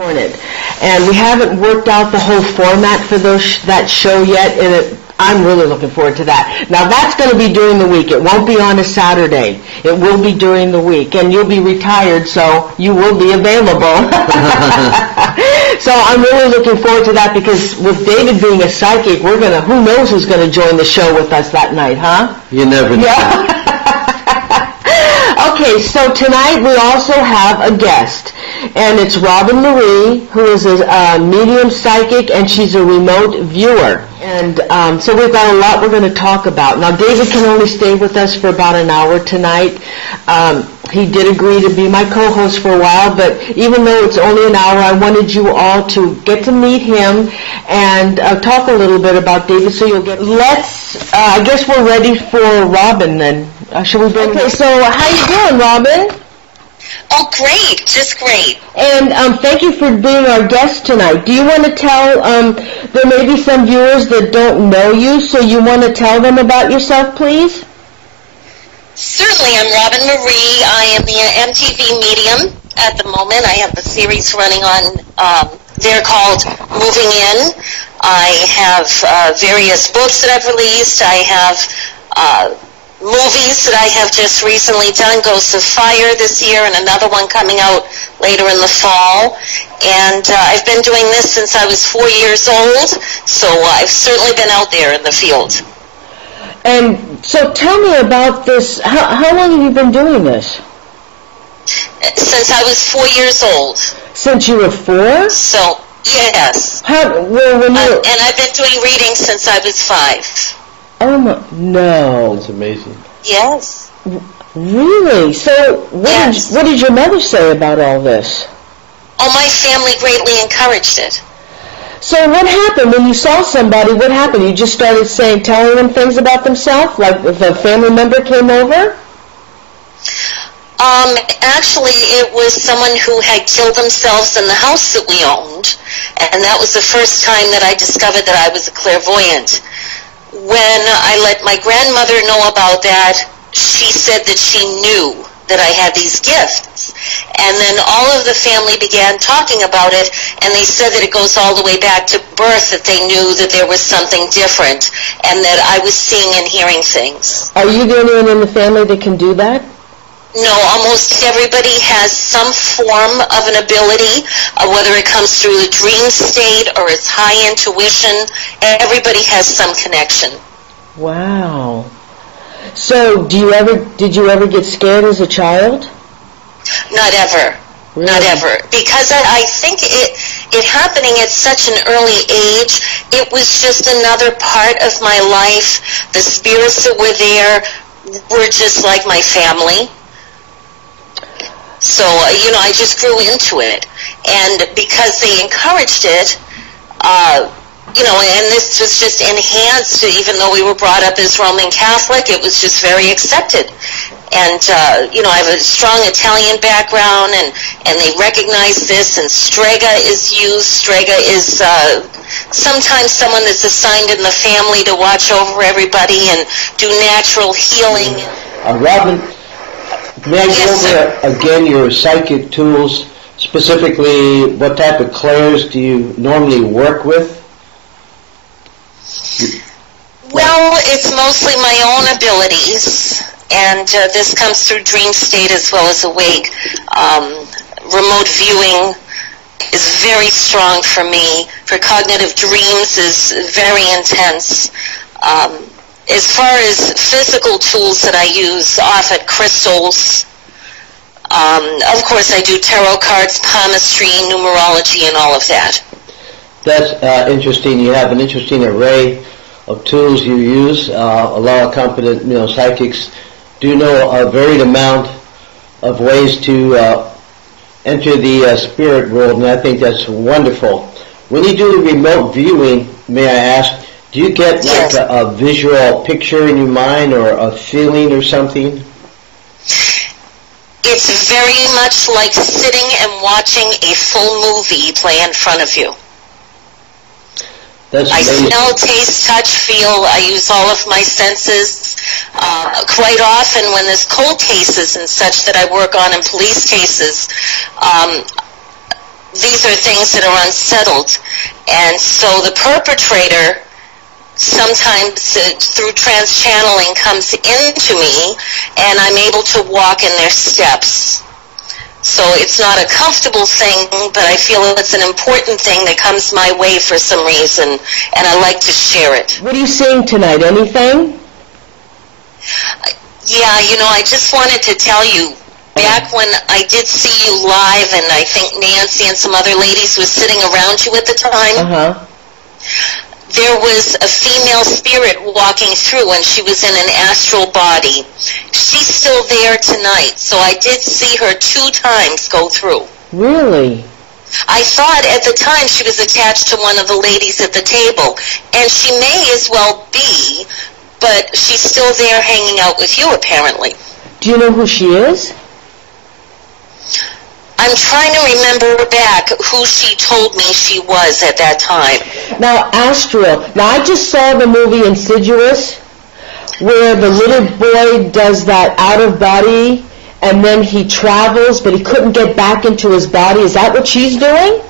Hornet. And we haven't worked out the whole format for that show yet, and I'm really looking forward to that. Now, that's going to be during the week. It won't be on a Saturday. It will be during the week. And you'll be retired, so you will be available. So I'm really looking forward to that, because with David being a psychic, who knows who's going to join the show with us that night, huh? You never know. Yeah. Okay, so tonight we also have a guest. And it's Robyne Marie, who is a medium psychic, and she's a remote viewer. And so we've got a lot we're going to talk about. Now, David can only stay with us for about an hour tonight. He did agree to be my co-host for a while, but even though it's only an hour, I wanted you all to get to meet him and talk a little bit about David, so you'll get... I guess we're ready for Robyne then. Shall we bring... Okay, so how you doing, Robyne? Oh, great. Just great. And thank you for being our guest tonight. Do you want to tell, there may be some viewers that don't know you, so you want to tell them about yourself, please? Certainly. I'm Robyne Marie. I am the MTV medium at the moment. I have a series running on there called Moving In. I have various books that I've released. I have... movies that I have just recently done, Ghosts of Fire this year, and another one coming out later in the fall. And I've been doing this since I was 4 years old, so I've certainly been out there in the field. And so tell me about this. How long have you been doing this? Since I was 4 years old. Since you were 4? So, yes. And I've been doing readings since I was 5. Oh, no. That's amazing. Yes. Really? So what did your mother say about all this? Oh, my family greatly encouraged it. So what happened when you saw somebody? What happened? You just started telling them things about themselves? Like if a family member came over? Actually, it was someone who had killed themselves in the house that we owned. And that was the first time that I discovered that I was a clairvoyant. When I let my grandmother know about that, she said that she knew that I had these gifts. And then all of the family began talking about it, and they said that it goes all the way back to birth, that they knew that there was something different, and that I was seeing and hearing things. Are you the only one in the family that can do that? No, almost everybody has some form of an ability, whether it comes through the dream state or it's high intuition. Everybody has some connection. Wow. So, did you ever get scared as a child? Not ever. Really? Not ever. Because I think it happening at such an early age, it was just another part of my life. The spirits that were there were just like my family. So, I just grew into it. And because they encouraged it, and this was just enhanced, even though we were brought up as Roman Catholic, it was just very accepted. And, I have a strong Italian background, and they recognize this, and strega is used. Strega is sometimes someone that's assigned in the family to watch over everybody and do natural healing. Robyne, may I go over again your psychic tools, specifically what type of clairs do you normally work with? Well, it's mostly my own abilities, and this comes through dream state as well as awake. Remote viewing is very strong for me. For cognitive dreams is very intense. As far as physical tools that I use, often crystals. Of course, I do tarot cards, palmistry, numerology, and all of that. That's interesting. You have an interesting array of tools you use. A lot of competent, psychics do know a varied amount of ways to enter the spirit world, and I think that's wonderful. When you do the remote viewing, may I ask, do you get like a visual picture in your mind or a feeling or something? It's very much like sitting and watching a full movie play in front of you. That's I amazing. smell, taste, touch, feel. I use all of my senses. Quite often when there's cold cases and such that I work on in police cases, these are things that are unsettled. And so the perpetrator sometimes through trans-channeling comes into me, and I'm able to walk in their steps. So it's not a comfortable thing, but I feel it's an important thing that comes my way for some reason, and I like to share it. What are you seeing tonight? Anything? Yeah, you know, I just wanted to tell you, back when I did see you live, and I think Nancy and some other ladies were sitting around you at the time, there was a female spirit walking through, and she was in an astral body. She's still there tonight, so I did see her 2 times go through. Really? I thought at the time she was attached to one of the ladies at the table, and she may as well be, but she's still there hanging out with you, apparently. Do you know who she is? I'm trying to remember back who she told me she was at that time. Now, astral. Now, I just saw the movie Insidious, where the little boy does that out-of-body, and then he travels, but he couldn't get back into his body. Is that what she's doing?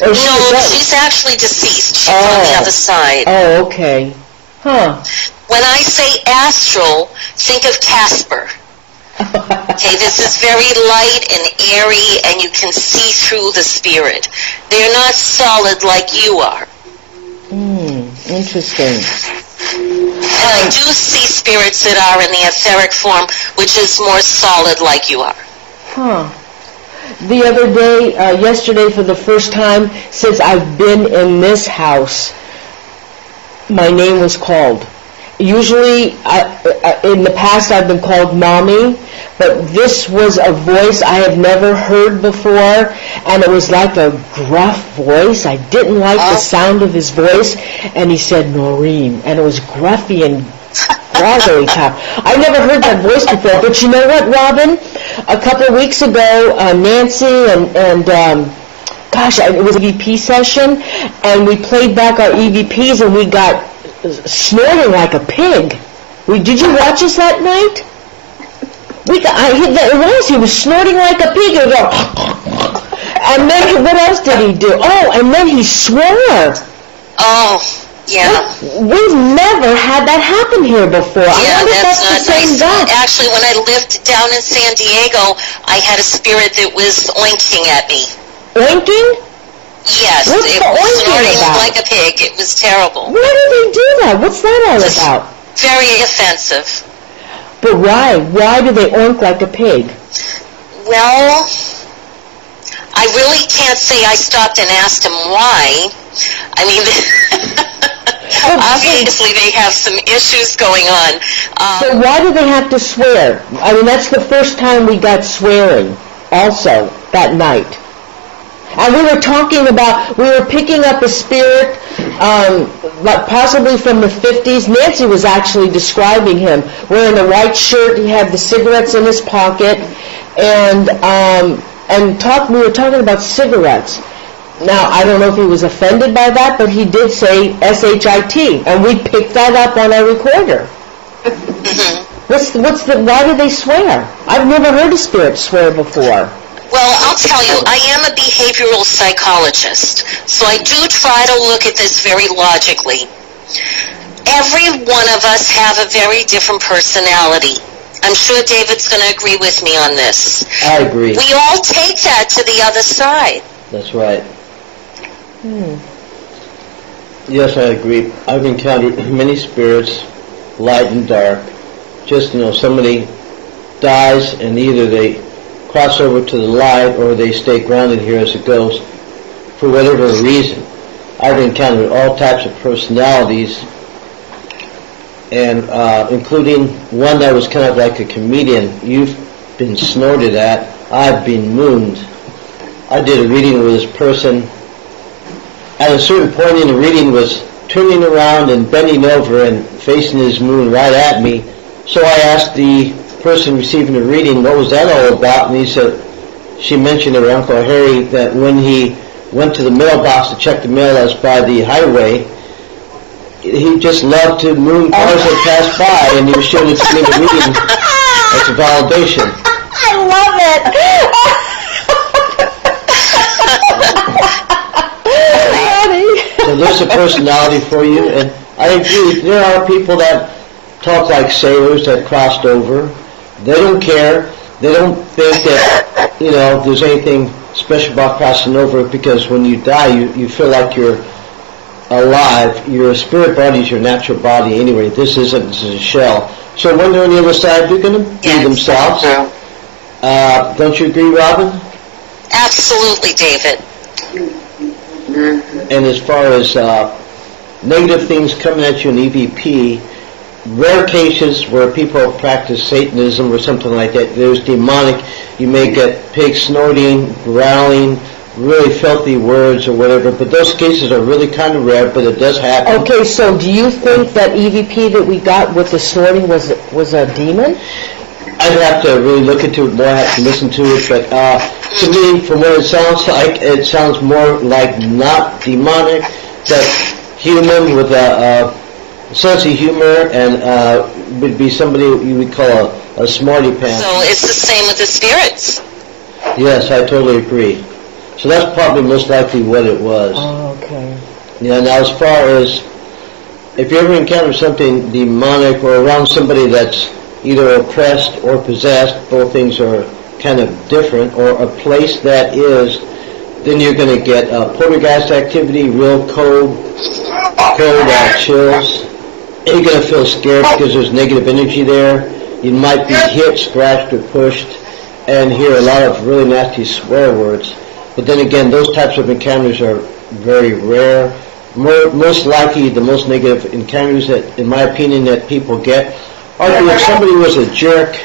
No, she's actually deceased. She's on the other side. Oh, okay. Huh. When I say astral, think of Casper. Okay, this is very light and airy, and you can see through the spirit. They're not solid like you are. Interesting. And I do see spirits that are in the etheric form, which is more solid like you are. Huh. The other day, yesterday for the first time since I've been in this house, my name was called. Usually, in the past I've been called Mommy, but this was a voice I had never heard before, and it was like a gruff voice. I didn't like the sound of his voice, and he said Norene, and it was gruffy and gravelly type. I never heard that voice before, but you know what, Robin? A couple of weeks ago, Nancy and gosh, it was an EVP session, and we played back our EVPs, and we got snorting like a pig. Did you watch us that night? He was snorting like a pig. And then what else did he do? Oh, and then he swore. Oh, yeah. We've never had that happen here before. Yeah, I wonder if that's that's the not same nice. guy. Actually, when I lived down in San Diego, I had a spirit that was oinking at me. Oinking? Yes, What's it the was oinking snorting about? like a pig. It was terrible. Why do they do that? What's that all about? Very offensive. But why? Why do they oink like a pig? Well, I really can't say I stopped and asked him why. I mean, obviously they have some issues going on. So why do they have to swear? I mean, that's the first time we got swearing also that night. And we were talking about, we were picking up a spirit, like possibly from the 50s. Nancy was actually describing him. Wearing a white shirt, he had the cigarettes in his pocket, and we were talking about cigarettes. Now, I don't know if he was offended by that, but he did say S-H-I-T, and we picked that up on our recorder. Why do they swear? I've never heard a spirit swear before. Well, I'll tell you, I am a behavioral psychologist, so I do try to look at this very logically. Every one of us have a very different personality. I'm sure David's going to agree with me on this. I agree. We all take that to the other side. That's right. Yes, I agree. I've encountered many spirits, light and dark. Just, somebody dies and either they cross over to the light or they stay grounded here as a ghost for whatever reason. I've encountered all types of personalities, and including one that was kind of like a comedian. You've been snorted at. I've been mooned. I did a reading with this person. At a certain point in the reading was turning around and bending over and facing his moon right at me. So I asked the person receiving the reading, what was that all about? And he said, she mentioned to her Uncle Harry that when he went to the mailbox to check the mail as by the highway, he just loved to moon cars that passed by, and he was showing it to me in the reading as a validation. I love it. there's a personality for you, and I agree. There are people that talk like sailors that crossed over. They don't care. They don't think that, there's anything special about crossing over, because when you die, you feel like you're alive. Your spirit body is your natural body anyway. This is a shell. So when they're on the other side, they're going to be themselves. Don't you agree, Robin? Absolutely, David. And as far as negative things coming at you in EVP, rare cases where people practice Satanism or something like that, there's demonic. You may get pigs snorting, growling, really filthy words or whatever, but those cases are really kind of rare, but it does happen. Okay, so do you think that EVP that we got with the snorting was a demon? I'd have to really look into it more, I have to listen to it, but to me, from what it sounds more like not demonic, but human with a sense of humor, and would be somebody you would call a smarty pants. So it's the same with the spirits. Yes, I totally agree. So that's probably most likely what it was. Oh, okay. Yeah, now as far as, if you ever encounter something demonic or around somebody that's either oppressed or possessed, both things are kind of different, or a place that is, then you're going to get poltergeist activity, real cold chills. You're going to feel scared because there's negative energy there. You might be hit, scratched, or pushed, and hear a lot of really nasty swear words. But then again, those types of encounters are very rare. Most likely, the most negative encounters that, in my opinion, that people get are if somebody was a jerk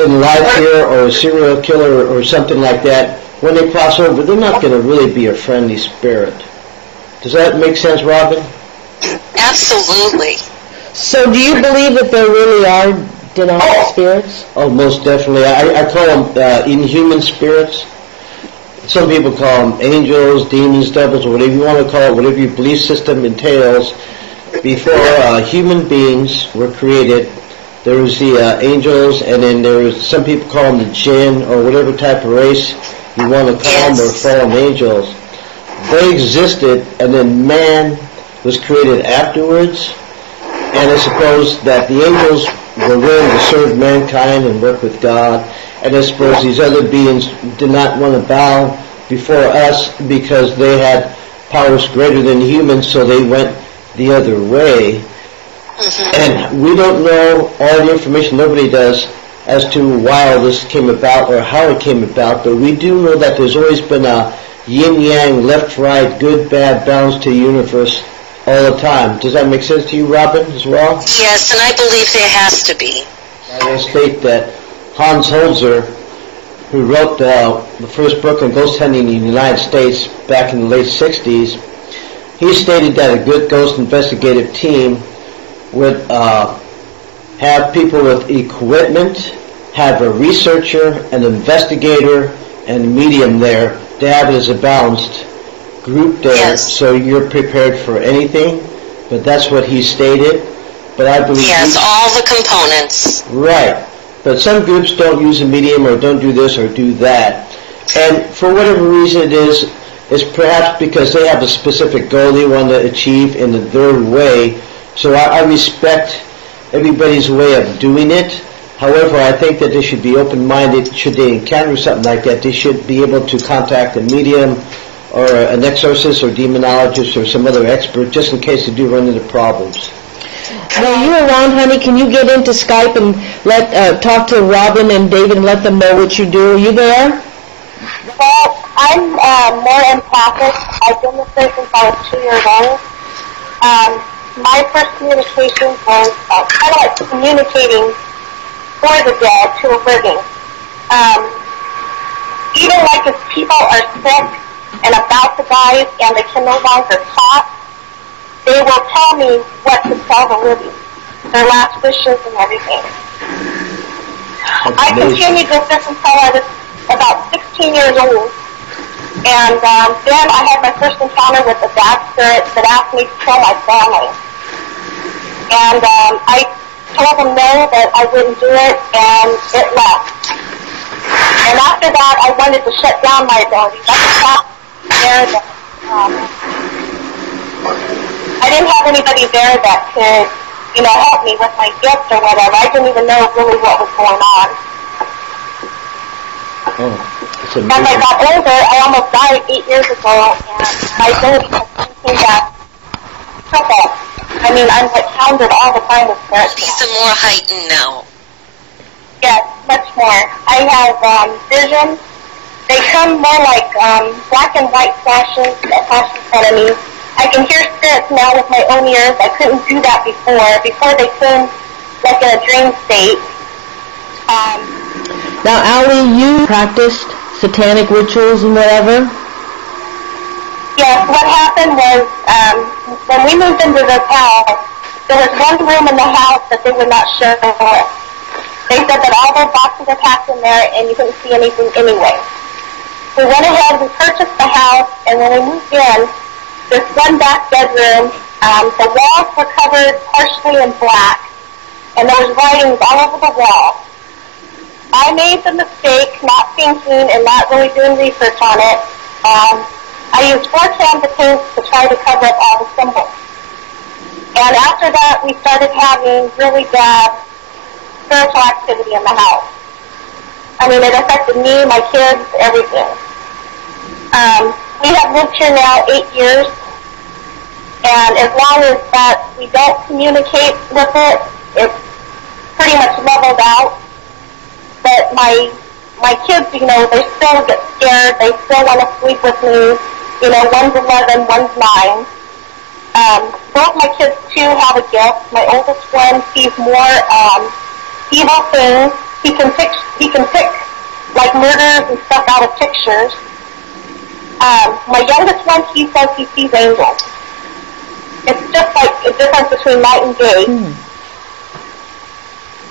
in life here, or a serial killer, or something like that. When they cross over, they're not going to really be a friendly spirit. Does that make sense, Robin? Absolutely. So do you believe that there really are demonic spirits? Oh, most definitely. I call them inhuman spirits. Some people call them angels, demons, devils, or whatever you want to call it, whatever your belief system entails. Before human beings were created, there was the angels, and then there was, some people call them the jinn, or whatever type of race you want to call them, or fallen angels. They existed, and then man was created afterwards, and I suppose that the angels were willing to serve mankind and work with God, and I suppose these other beings did not want to bow before us because they had powers greater than humans, so they went the other way. And we don't know all the information, nobody does, as to why all this came about or how it came about, but we do know that there's always been a yin-yang, left-right, good-bad balance to the universe all the time. Does that make sense to you, Robin, as well? Yes, and I believe there has to be. I will state that Hans Holzer, who wrote the first book on ghost hunting in the United States back in the late 60s, he stated that a good ghost investigative team would have people with equipment, have a researcher, an investigator, and a medium there to have it as a balanced group there, so you're prepared for anything. But that's what he stated. But I believe all the components. Right. But some groups don't use a medium or don't do this or do that. And for whatever reason it is, it's perhaps because they have a specific goal they want to achieve in their way. So I respect everybody's way of doing it. However, I think that they should be open-minded. Should they encounter something like that, they should be able to contact a medium or an exorcist or demonologist or some other expert just in case they do run into problems. Are you around, honey? Can you get into Skype and talk to Robin and David and let them know what you do? Are you there? Well, I'm more empathic. I've been this way since I was 2 years old. My first communication was kind of like communicating for the dead to a living. Even like if people are sick and about to die and they can no longer talk, they will tell me what to tell the living, their last wishes and everything. I continued with this until I was about 16 years old. And then I had my first encounter with a bad spirit that asked me to kill my family. And I told them no, that I wouldn't do it, and it left. And after that, I wanted to shut down my abilities. I could stop there. I didn't have anybody there that could, help me with my gift or whatever. I didn't even know really what was going on. Oh, that's As I got older, I almost died 8 years ago, and my ability has came back triple. I mean, I'm like hounded all the time with spirits. These are more heightened now. Yes, much more. I have vision. They come more like black and white flashes that flash in front of me. I can hear spirits now with my own ears. I couldn't do that before. Before they came like in a dream state. Now, Allie, you practiced satanic rituals and whatever? Yes, what happened was when we moved into this house, there was one room in the house that they would not show us. They said that all their boxes are packed in there and you couldn't see anything anyway. We went ahead, we purchased the house, and when we moved in, this one back bedroom, the walls were covered partially in black, and there was writings all over the wall. I made the mistake not thinking and not really doing research on it. I used 4 cans of paint to try to cover up all the symbols. And after that, we started having really bad spiritual activity in the house. I mean, it affected me, my kids, everything. We have lived here now 8 years, and as long as that we don't communicate with it, it's pretty much leveled out. But my kids, they still get scared. They still want to sleep with me. One's 11, one's 9. Both my kids, too, have a gift. My oldest one sees more evil things. He can pick like murders and stuff out of pictures. My youngest one, he says he sees angels. It's just like a difference between night and day.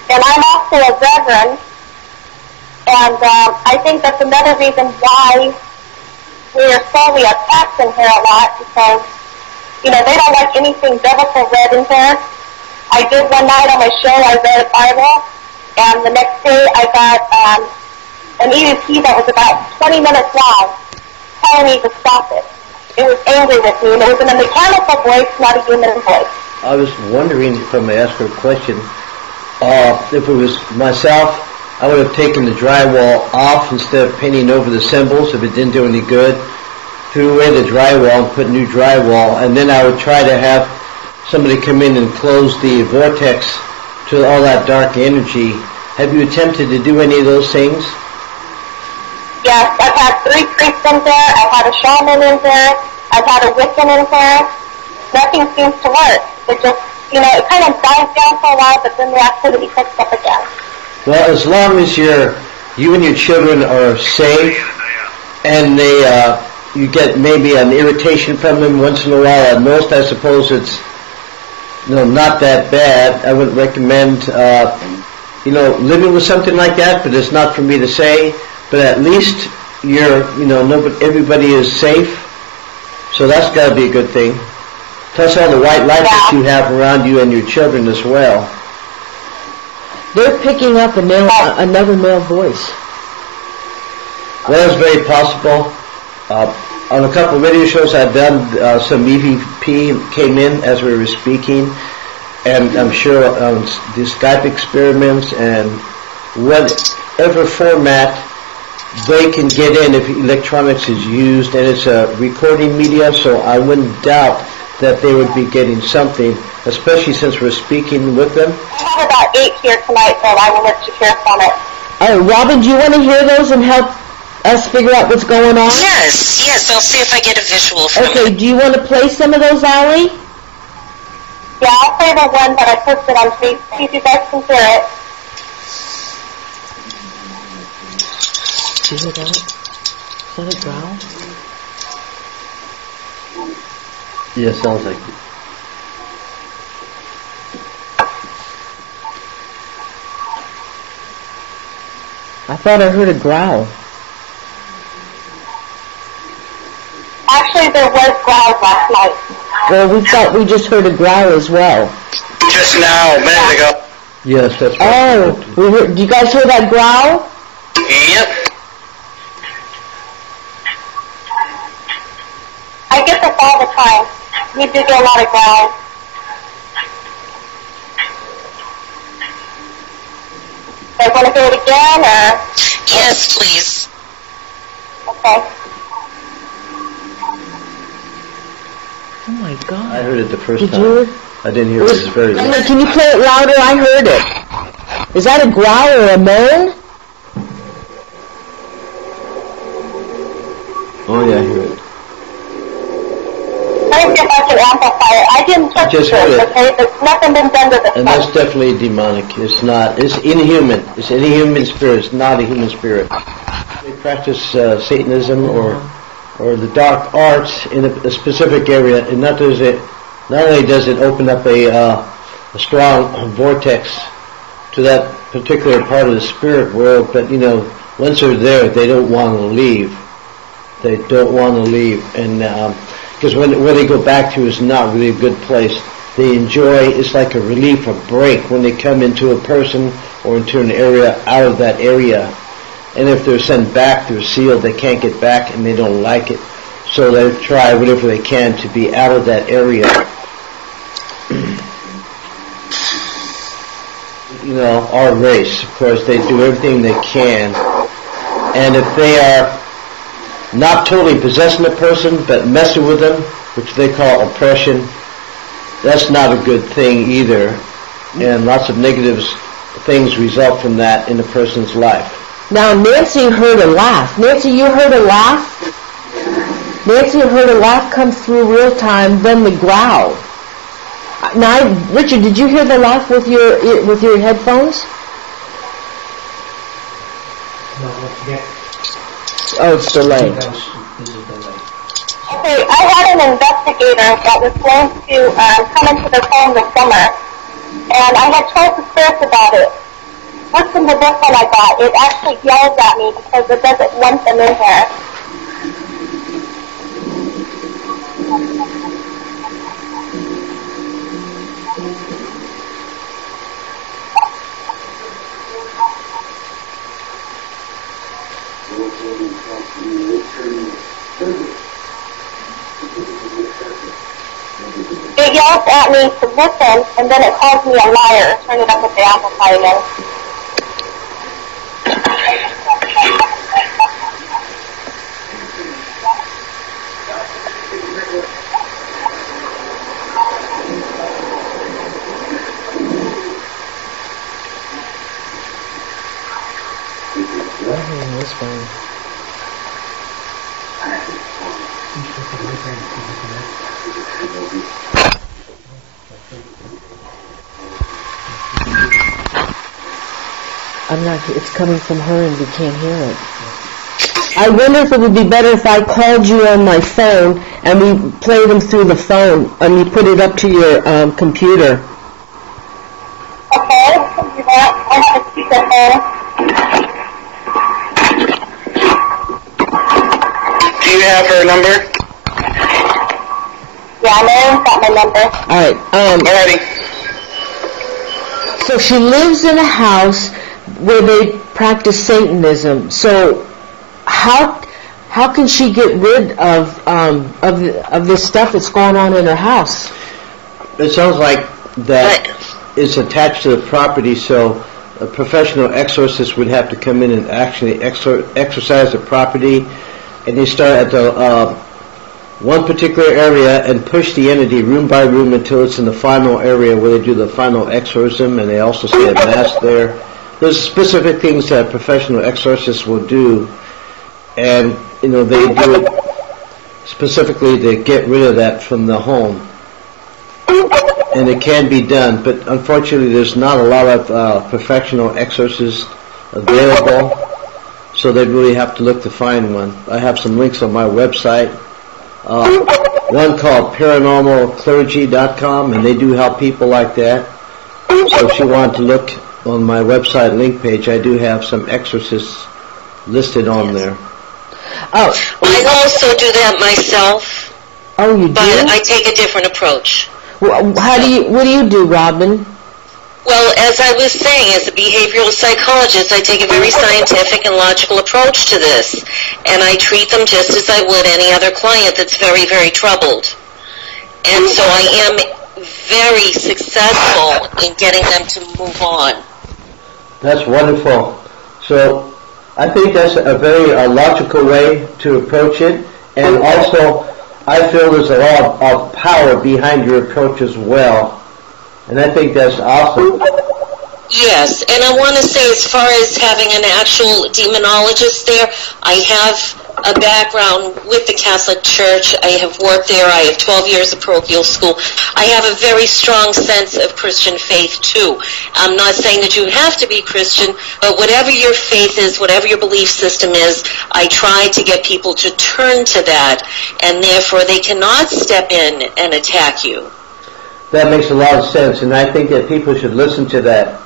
And I'm also a reverend, and I think that's another reason why we are slowly attacked in here a lot, because, they don't like anything biblical read in here. I did one night on my show, I read a Bible, and the next day I got an EVP that was about 20 minutes long, telling me to stop it. It was angry with me, and it was in a mechanical voice, not a human voice. I was wondering, if I may ask her a question, if it was myself, I would have taken the drywall off instead of painting over the symbols if it didn't do any good. Threw away the drywall and put new drywall, and then I would try to have somebody come in and close the vortex to all that dark energy. Have you attempted to do any of those things? Yes, I've had 3 priests in there, I've had a shaman in there, I've had a Wiccan in there. Nothing seems to work. It just, it kind of dies down for a while, but then the activity picks up again. Well, as long as you and your children are safe, and you get maybe an irritation from them once in a while, at most I suppose it's not that bad. I wouldn't recommend living with something like that, but it's not for me to say. But at least everybody is safe, so that's got to be a good thing. Plus all the white light that you have around you and your children as well. They're picking up another male voice. Well, it's very possible. On a couple of radio shows I've done, some EVP came in as we were speaking, and I'm sure the Skype experiments and whatever format they can get in if electronics is used, and it's a recording media, so I wouldn't doubt that they would be getting something, especially since we're speaking with them. I have about 8 here tonight, so I will let you hear from it. Oh, Robin, do you want to hear those and help us figure out what's going on? Yes, I'll see if I get a visual from it. Okay, do you want to play some of those, Allie? Yeah, I'll play the one that I posted on Facebook, see if you guys can hear it. Do you hear that? Is that a growl? Yeah, sounds like it. I thought I heard a growl. Actually, there was growls last night. Well, we thought we just heard a growl as well. Just now, a minute ago. Yes, that's right. Oh, do you guys hear that growl? Yep. I get this all the time. We do get a lot of growls. Do I want to hear it again, or? Yes, please. Okay. Oh my God. I heard it the first Did time. you? I didn't hear it this very Can much. you play it louder? I heard it. Is that a growl or a moan? Oh yeah, I hear it. Let me see if I can amplify it. I didn't touch just this, heard it. okay? There's nothing been done to the And that's definitely demonic. It's not. It's inhuman. It's an inhuman spirit. It's not a human spirit. They practice Satanism or the dark arts in a specific area, and not only does it open up a strong vortex to that particular part of the spirit world, but once they're there, they don't want to leave. They don't want to leave, and because when they go back to is not really a good place. They enjoy, it's like a relief, a break when they come into a person or into an area out of that area. And if they're sent back, they're sealed, they can't get back and they don't like it. So they try whatever they can to be out of that area. Our race, of course, they do everything they can. And if they are not totally possessing a person, but messing with them, which they call oppression, that's not a good thing either. And lots of negative things result from that in a person's life. Now, Nancy heard a laugh. Nancy, you heard a laugh? Nancy heard a laugh come through real time, then the growl. Now, Richard, did you hear the laugh with your headphones? No, once again. Oh, it's delayed. Okay, I had an investigator that was going to come into their home this summer, and I had told the spirits about it. Listen to this one I got. It actually yells at me because it doesn't want them in here. It yells at me to listen, and then it calls me a liar. Turn it up with the amplifier again. It's coming from her and we can't hear it. I wonder if it would be better if I called you on my phone and we play them through the phone and you put it up to your computer. Okay, I can do that. I have a speakerphone. Do you have her number? Yeah, Mary's got my number. All right. Alrighty. So she lives in a house where they practice Satanism. So how can she get rid of this stuff that's going on in her house? It sounds like that it's attached to the property, so a professional exorcist would have to come in and actually exorcise the property, and they start at the one particular area and push the entity room by room until it's in the final area where they do the final exorcism, and they also say a mass there. There's specific things that professional exorcists will do, and they do it specifically to get rid of that from the home. And it can be done, but unfortunately there's not a lot of professional exorcists available, so they'd really have to look to find one. I have some links on my website. One called paranormalclergy.com, and they do help people like that. So if you want to look on my website link page, I do have some exorcists listed on there. Oh, I also do that myself. Oh, you do? But I take a different approach. What do you do, Robin? Well, as I was saying, as a behavioral psychologist, I take a very scientific and logical approach to this, and I treat them just as I would any other client that's very, very troubled. And so I am very successful in getting them to move on. That's wonderful. So I think that's a very logical way to approach it. And also, I feel there's a lot of power behind your approach as well. And I think that's awesome. Yes, and I want to say, as far as having an actual demonologist there, I have a background with the Catholic Church. I have worked there. I have 12 years of parochial school. I have a very strong sense of Christian faith, too. I'm not saying that you have to be Christian, but whatever your faith is, whatever your belief system is, I try to get people to turn to that, and therefore they cannot step in and attack you. That makes a lot of sense, and I think that people should listen to that,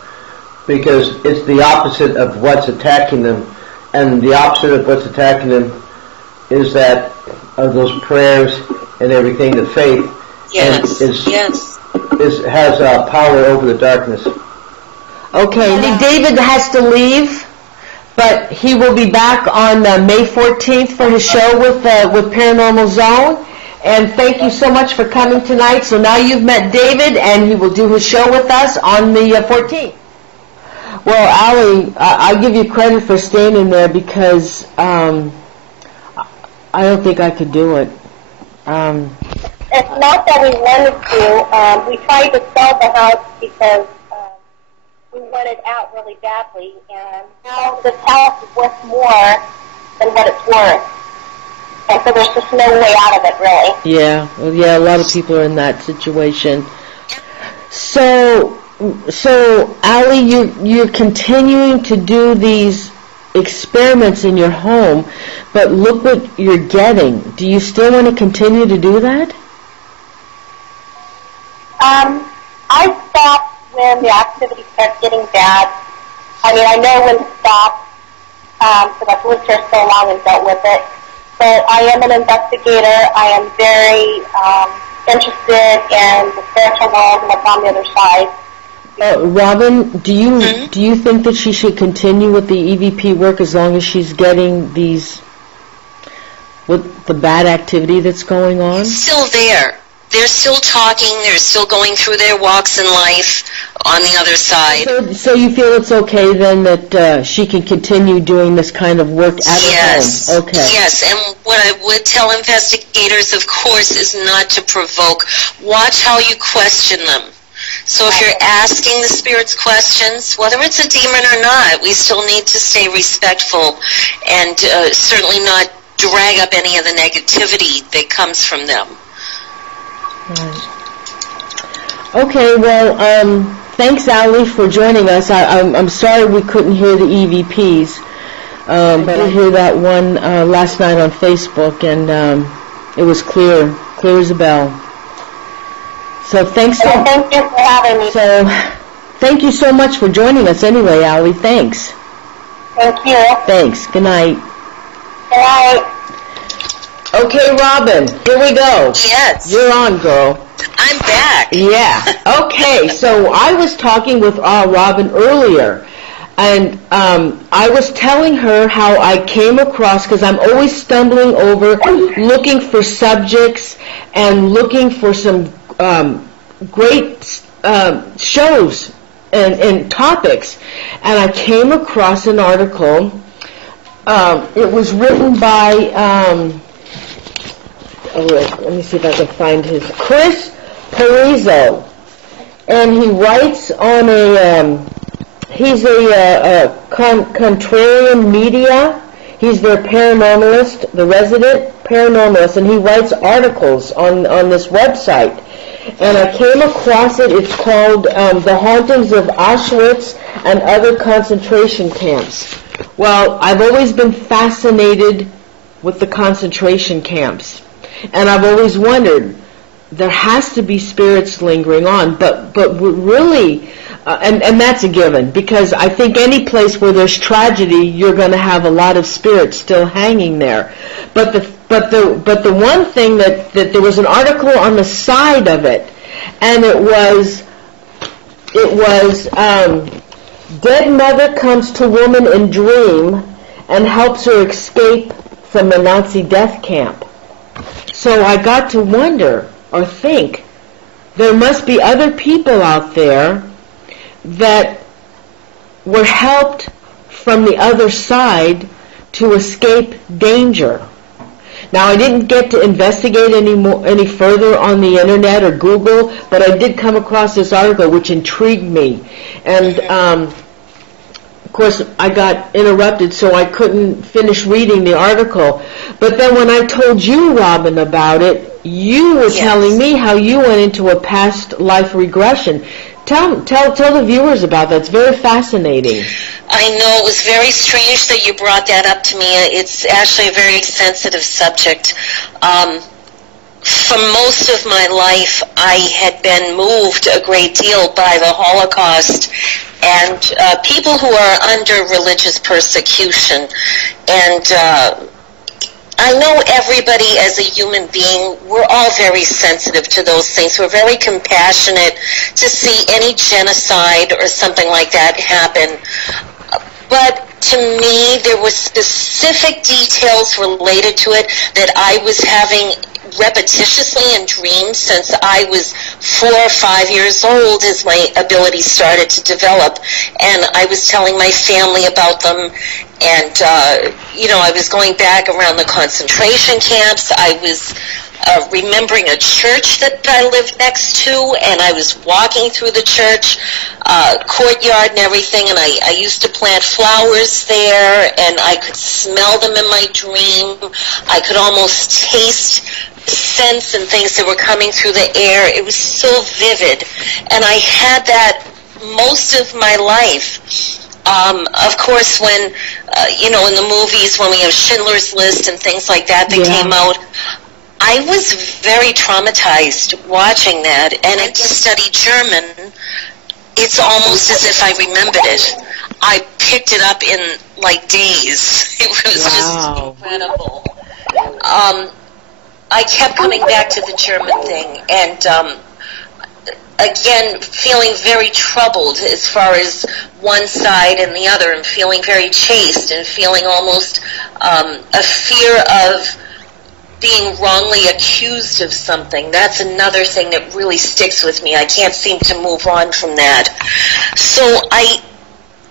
because it's the opposite of what's attacking them. And the opposite of what's attacking them is that of those prayers and everything, the faith. Yes, has power over the darkness. Okay, David has to leave, but he will be back on May 14th for his show with Paranormal Zone. And thank you so much for coming tonight. So now you've met David, and he will do his show with us on the 14th. Well, Allie, I give you credit for staying in there, because I don't think I could do it. It's not that we wanted to. We tried to sell the house because we wanted out really badly, and now this house is worth more than what it's worth. And so there's just no way out of it, really. Yeah, well, yeah, a lot of people are in that situation. So Allie, you're continuing to do these experiments in your home, but look what you're getting. Do you still want to continue to do that? I stopped when the activity starts getting bad. I mean, I know when to stop, because I've lived here so long and dealt with it. But I am an investigator. I am very interested in the spiritual world and what's on the other side. Robin, do you think that she should continue with the EVP work as long as she's getting with the bad activity that's going on? It's still there. They're still talking. They're still going through their walks in life on the other side. So you feel it's okay then that she can continue doing this kind of work at her home? Okay. Yes, and what I would tell investigators, of course, is not to provoke. Watch how you question them. So if you're asking the spirits questions, whether it's a demon or not, we still need to stay respectful and certainly not drag up any of the negativity that comes from them. Right. Okay, well, thanks, Allie, for joining us. I'm sorry we couldn't hear the EVPs, but I heard that one last night on Facebook, and it was clear as a bell. So thank you for having me. So thank you so much for joining us anyway, Allie. Thanks. Thank you. Thanks. Good night. Good night. Okay, Robin, here we go. Yes. You're on, girl. I'm back. Yeah. Okay, so I was talking with Robin earlier, and I was telling her how I came across, because I'm always stumbling over, looking for subjects and looking for some great shows and topics, and I came across an article. It was written by let me see if I can find his, Chris Parizo, and he writes on he's a contrarian media. He's their paranormalist, the resident paranormalist, and he writes articles on this website. And I came across it. It's called The Hauntings of Auschwitz and Other Concentration Camps. Well, I've always been fascinated with the concentration camps. And I've always wondered, there has to be spirits lingering on, but really, and that's a given, because I think any place where there's tragedy, you're going to have a lot of spirits still hanging there. But the one thing that there was an article on the side of it, and it was dead mother comes to woman in dream and helps her escape from the Nazi death camp. So I got to wonder, or think there must be other people out there that were helped from the other side to escape danger. Now, I didn't get to investigate any further on the internet or Google, but I did come across this article which intrigued me. And of course, I got interrupted, so I couldn't finish reading the article. But then when I told you, Robyne, about it, you were telling me how you went into a past life regression. Tell the viewers about that. It's very fascinating. I know, it was very strange that you brought that up to me. It's actually a very sensitive subject. For most of my life, I had been moved a great deal by the Holocaust and people who are under religious persecution. And I know everybody as a human being, we're all very sensitive to those things. We're very compassionate to see any genocide or something like that happen. But to me, there were specific details related to it that I was having repetitiously in dreams since I was 4 or 5 years old as my abilities started to develop. And I was telling my family about them. And, I was going back around the concentration camps. I was remembering a church that I lived next to, and I was walking through the church courtyard and everything, and I used to plant flowers there, and I could smell them in my dream. I could almost taste scents and things that were coming through the air. It was so vivid, and I had that most of my life. Of course, when, in the movies, when we have Schindler's List and things like that came out, I was very traumatized watching that, and I studied German. It's almost as if I remembered it. I picked it up in, days. It was just incredible. I kept coming back to the German thing, and again, feeling very troubled as far as one side and the other, and feeling very chased, and feeling almost a fear of being wrongly accused of something. That's another thing that really sticks with me. I can't seem to move on from that. So I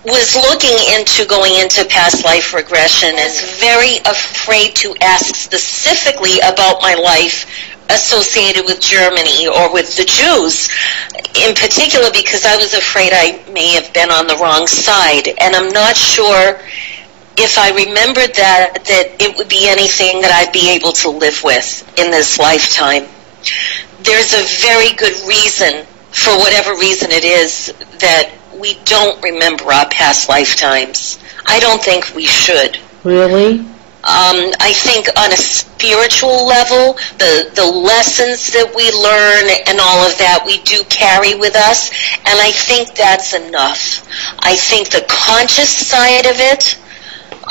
was looking into going into past life regression, and was very afraid to ask specifically about my life associated with Germany or with the Jews in particular, because I was afraid I may have been on the wrong side. And I'm not sure if I remembered that it would be anything that I'd be able to live with in this lifetime. There's a very good reason, for whatever reason it is, that we don't remember our past lifetimes. I don't think we should. Really? I think on a spiritual level, the lessons that we learn and all of that we do carry with us, and I think that's enough. I think the conscious side of it,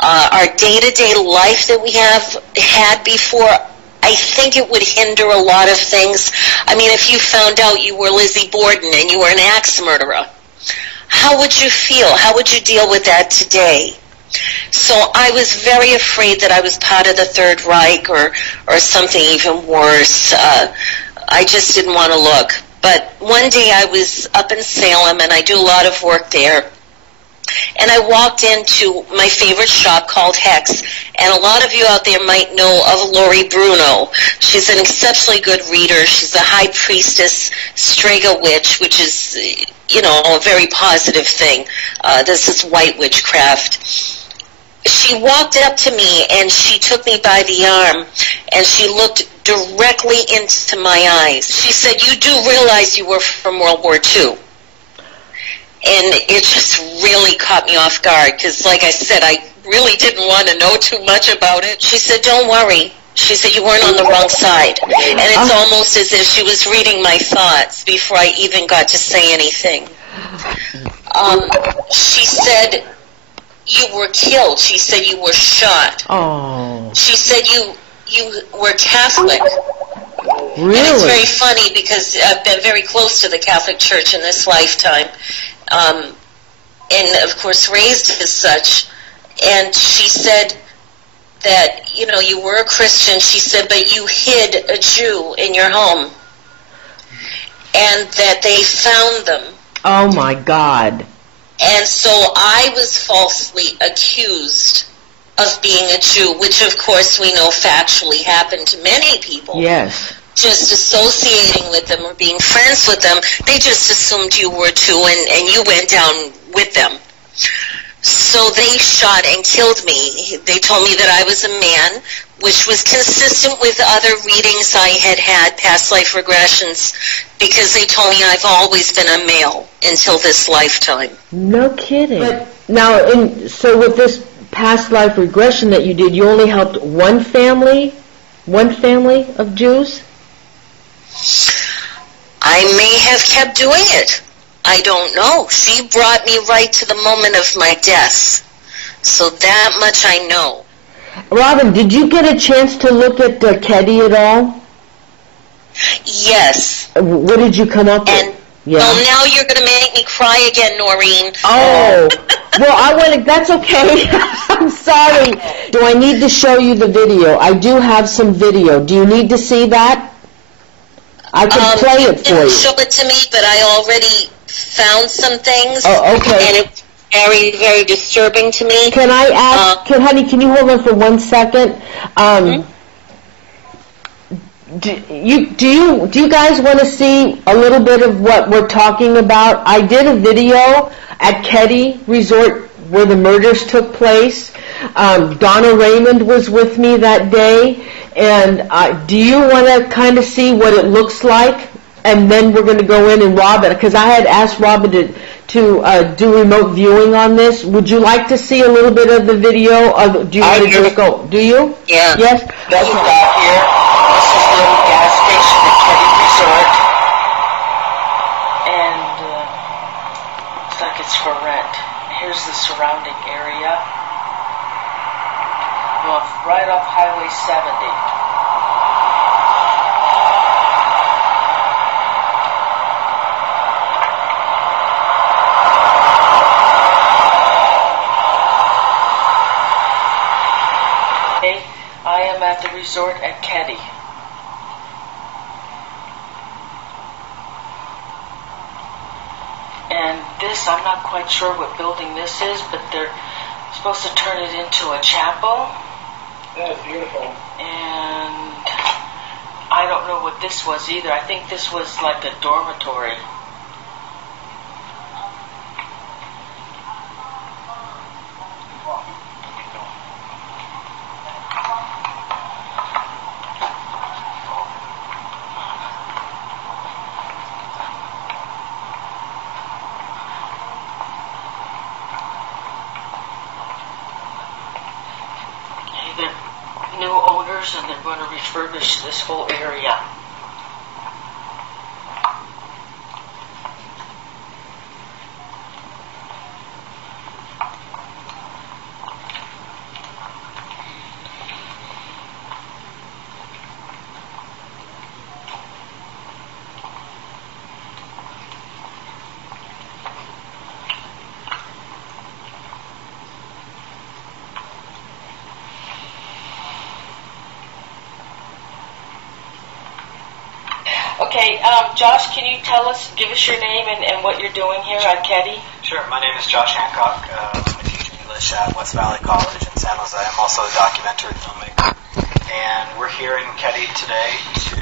our day-to-day life that we have had before, I think it would hinder a lot of things. I mean, if you found out you were Lizzie Borden and you were an axe murderer, how would you feel? How would you deal with that today? So I was very afraid that I was part of the Third Reich or something even worse. I just didn't want to look. But one day I was up in Salem, and I do a lot of work there. And I walked into my favorite shop called Hex, and a lot of you out there might know of Lori Bruno. She's an exceptionally good reader. She's a high priestess, Strega witch, which is, a very positive thing. This is white witchcraft. She walked up to me, and she took me by the arm, and she looked directly into my eyes. She said, "You do realize you were from World War II?" And it just really caught me off guard, because, like I said, I really didn't want to know too much about it. She said, "Don't worry." She said, "You weren't on the wrong side." And it's almost as if she was reading my thoughts before I even got to say anything. She said, "You were killed." She said, "You were shot." Oh. She said, you were Catholic. Really? And it's very funny, because I've been very close to the Catholic Church in this lifetime. And, of course, raised as such. And she said that, you were a Christian. She said, but you hid a Jew in your home. and that they found them. Oh my God. And so I was falsely accused of being a Jew, which of course we know factually happened to many people. Yes. Just associating with them or being friends with them, they just assumed you were too, and you went down with them. So they shot and killed me. They told me that I was a man, which was consistent with other readings I had had, past life regressions, because they told me I've always been a male until this lifetime. No kidding. But now, so with this past life regression that you did, you only helped one family of Jews? I may have kept doing it. I don't know. She brought me right to the moment of my death. So that much I know. Robyne, did you get a chance to look at Keddie at all? Yes. What did you come up with? Yeah. Well, now you're going to make me cry again, Norene. Oh. Well, that's okay. I'm sorry. Do I need to show you the video? I do have some video. Do you need to see that? I can play it for you. Show it to me, but I already found some things. Oh, okay. And it's very, very disturbing to me. Can I ask, honey, can you hold on for 1 second? Do you guys want to see a little bit of what we're talking about? I did a video at Keddie Resort where the murders took place. Donna Raymond was with me that day. And do you want to kind of see what it looks like? And then we're going to go in and Robyne, because I had asked Robyne to do remote viewing on this. Would you like to see a little bit of the video? Or do you want to just go? Do you? Yeah. Yes? That's what got here. This is the little gas station at Keddie Resort. And looks like it's for rent. Here's the surrounding area. Going right off Highway 70. I am at the resort at Keddie. And this, I'm not quite sure what building this is, but they're supposed to turn it into a chapel. That's beautiful. And I don't know what this was either. I think this was like a dormitory. New owners, and they're going to refurbish this whole area. Okay, Josh, can you give us your name and what you're doing here at Keddie? Sure, my name is Josh Hancock. I teach English at West Valley College in San Jose. I'm also a documentary filmmaker. And we're here in Keddie today to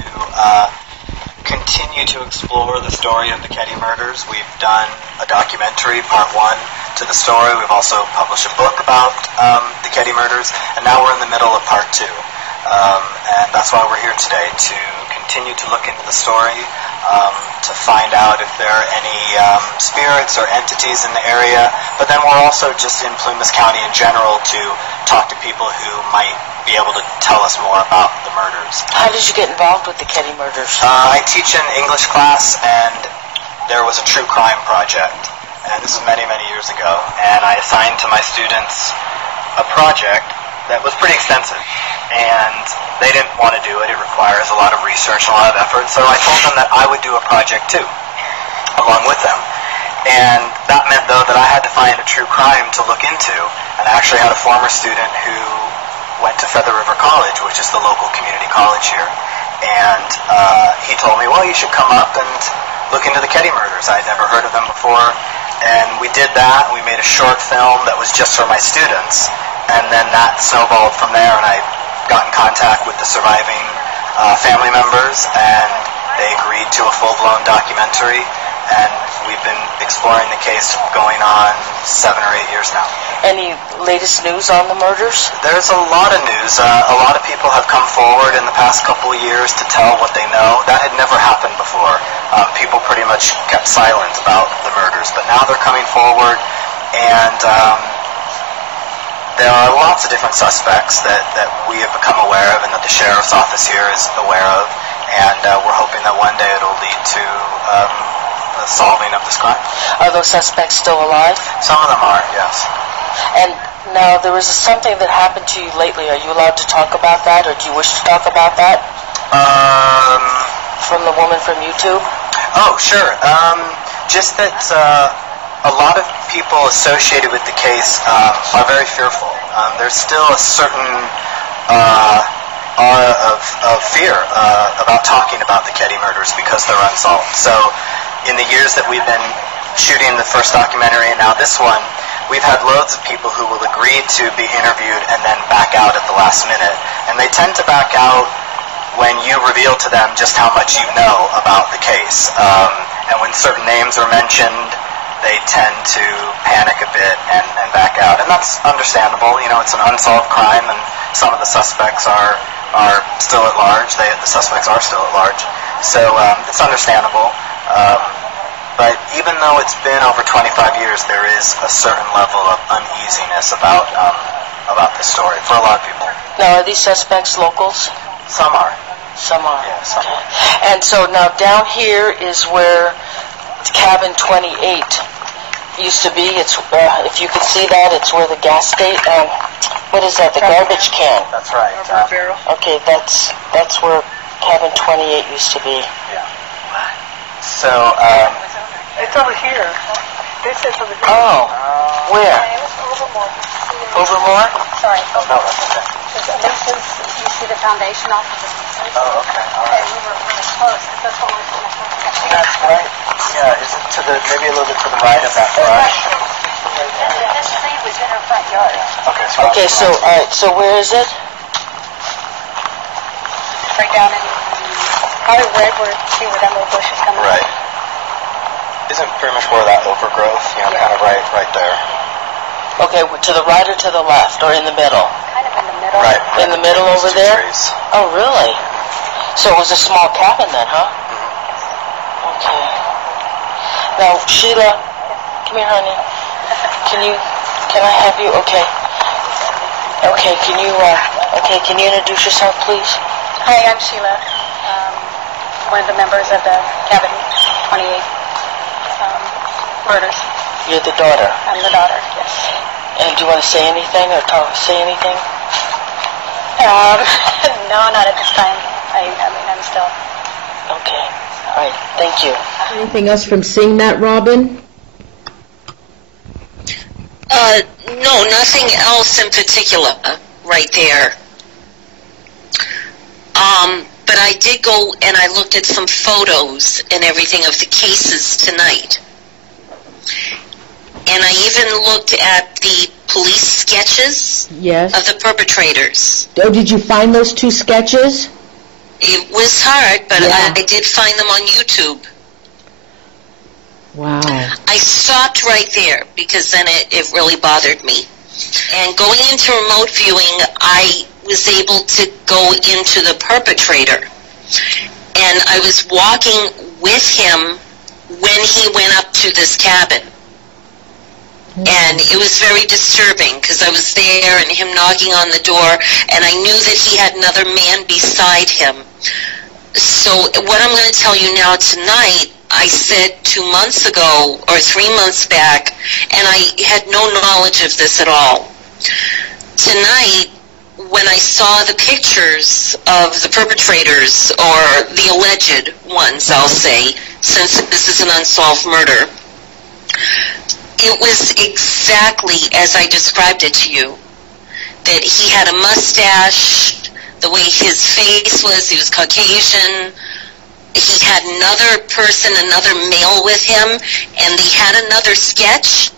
continue to explore the story of the Keddie murders. We've done a documentary, part 1, to the story. We've also published a book about the Keddie murders, and now we're in the middle of part 2. And that's why we're here today, to continue to look into the story, to find out if there are any spirits or entities in the area. But then we're also just in Plumas County in general to talk to people who might be able to tell us more about the murders. How did you get involved with the Keddie murders? I teach an English class, and there was a true crime project. And this is many, many years ago. And I assigned to my students a project that was pretty extensive. And they didn't want to do it. It requires a lot of research and a lot of effort. So I told them that I would do a project too, along with them. And that meant, though, that I had to find a true crime to look into. And I actually had a former student who went to Feather River College, which is the local community college here. And he told me, well, you should come up and look into the Keddie murders. I'd never heard of them before, and we did that. We made a short film that was just for my students, and then that snowballed from there, and I got in contact with the surviving family members, and they agreed to a full-blown documentary, and we've been exploring the case going on 7 or 8 years now. Any latest news on the murders? There's a lot of news. A lot of people have come forward in the past couple of years to tell what they know. That had never happened before. People pretty much kept silent about the murders, but now they're coming forward, and there are lots of different suspects that we have become aware of and that the sheriff's office here is aware of, and we're hoping that one day it'll lead to the solving of this crime. Are those suspects still alive? Some of them are, yes. And now, there was something that happened to you lately. Are you allowed to talk about that, or do you wish to talk about that? From the woman from YouTube? Oh, sure. Just that a lot of people associated with the case are very fearful. There's still a certain aura of fear about talking about the Keddie murders because they're unsolved. So in the years that we've been shooting the first documentary and now this one, we've had loads of people who will agree to be interviewed and then back out at the last minute. And they tend to back out when you reveal to them just how much you know about the case. And when certain names are mentioned, they tend to panic a bit and back out. And that's understandable. You know, it's an unsolved crime, and some of the suspects are still at large. The suspects are still at large. So it's understandable. But even though it's been over 25 years, there is a certain level of uneasiness about this story for a lot of people. Now, are these suspects locals? Some are. Some are. Yeah, some are. And so now down here is where cabin 28 used to be. It's if you could see that, it's where the gas station. What is that? The garbage can. That's right. Okay, that's where cabin 28 used to be. Yeah. So. It's over here. This is over here. Oh, where? Overmore? Sorry. Oh, no, that's okay. This is, you see the foundation off of the pieces? Oh, okay. All right. And we were really close. That's what we're going to do. That's right. Yeah, is it to the, maybe a little bit to the right of that brush? This tree was in her front yard. Okay, Okay, so, all right, so where is it? Right down in, probably right where, see where that little bush is coming Right. Isn't pretty much where that overgrowth, you know, kind of right there. Okay, to the right or to the left, or in the middle? Kind of in the middle. Right. In the middle over Two there? trees. Oh, really? So it was a small cabin then, huh? Mm-hmm. Okay. Now, Sheila, come here, honey. Can I have you? Okay. Okay, can you introduce yourself, please? Hi, I'm Sheila. One of the members of the cabin 28 murders. You're the daughter. I'm the daughter, yes. And do you want to say anything or say anything? No, not at this time. I mean, I'm still... Okay. All right. Thank you. Anything else from seeing that, Robin? No, nothing else in particular right there. But I did go and I looked at some photos and everything of the cases tonight. And I even looked at the police sketches Yes. of the perpetrators. Oh, did you find those 2 sketches? It was hard, but Yeah. I did find them on YouTube. Wow. I stopped right there because then it really bothered me. And going into remote viewing, I was able to go into the perpetrator. And I was walking with him when he went up to this cabin. And it was very disturbing because I was there and him knocking on the door, and I knew that he had another man beside him. So what I'm going to tell you now tonight, I said 2 months ago or 3 months back, and I had no knowledge of this at all. Tonight, when I saw the pictures of the perpetrators, or the alleged ones, I'll say, since this is an unsolved murder, it was exactly as I described it to you, that he had a mustache, the way his face was, he was Caucasian, he had another person, another male with him, and they had another sketch,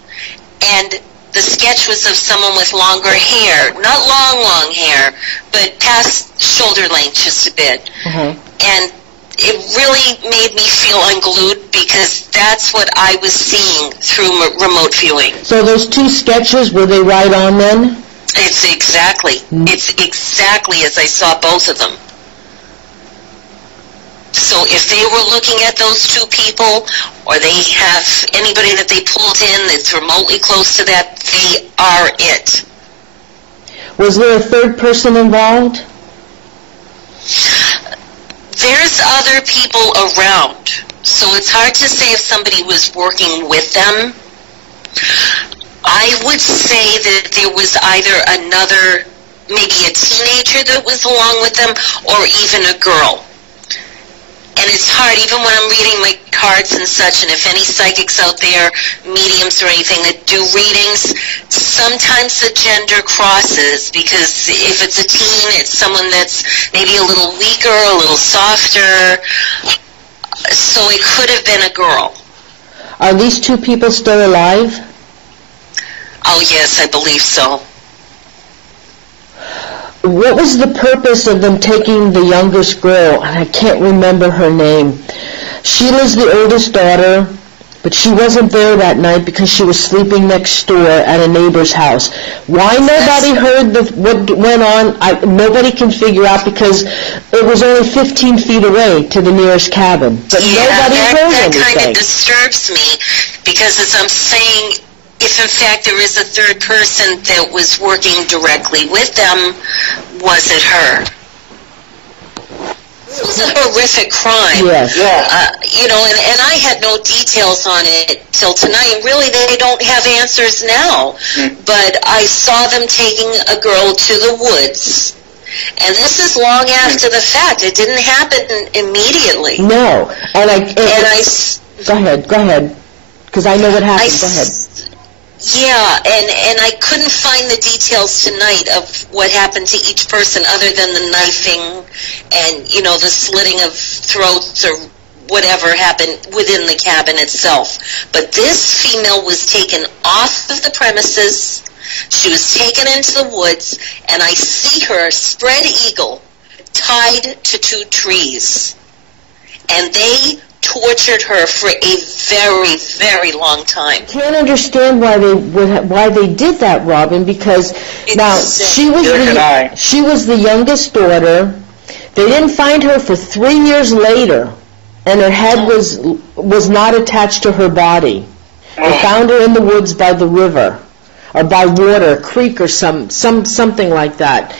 and the sketch was of someone with longer hair, not long hair, but past shoulder length just a bit. And it really made me feel unglued because that's what I was seeing through remote viewing. So those two sketches, were they right on then? It's exactly as I saw both of them. So if they were looking at those two people, or they have anybody that they pulled in that's remotely close to that, they are it. Was there a third person involved? There's other people around, so it's hard to say if somebody was working with them. I would say that there was either another, maybe a teenager that was along with them, or even a girl. And it's hard, even when I'm reading my cards and such, and if any psychics out there, mediums or anything that do readings, sometimes the gender crosses, because if it's a teen, it's someone that's maybe a little weaker, a little softer, so it could have been a girl. Are these two people still alive? Oh yes, I believe so. What was the purpose of them taking the youngest girl? And I can't remember her name. Sheila's the oldest daughter, but she wasn't there that night because she was sleeping next door at a neighbor's house. Why nobody heard what went on, nobody can figure out, because it was only 15 feet away to the nearest cabin. But nobody heard anything. That kind of disturbs me, because as I'm saying, if in fact there is a third person that was working directly with them, was it her? It was a horrific crime. Yes. You know, and I had no details on it till tonight. Really, they don't have answers now. But I saw them taking a girl to the woods. And this is long after the fact. It didn't happen immediately. No. Go ahead. Because I know what happened. Go ahead. Yeah, and I couldn't find the details tonight of what happened to each person other than the knifing and, you know, the slitting of throats or whatever happened within the cabin itself. But this female was taken off of the premises. She was taken into the woods, and I see her spread eagle tied to two trees. And they tortured her for a very, very long time. I can't understand why they did that, Robin, because she was the youngest daughter. They didn't find her for 3 years later, and her head was not attached to her body. They found her in the woods by the river, or by water, a creek or something like that.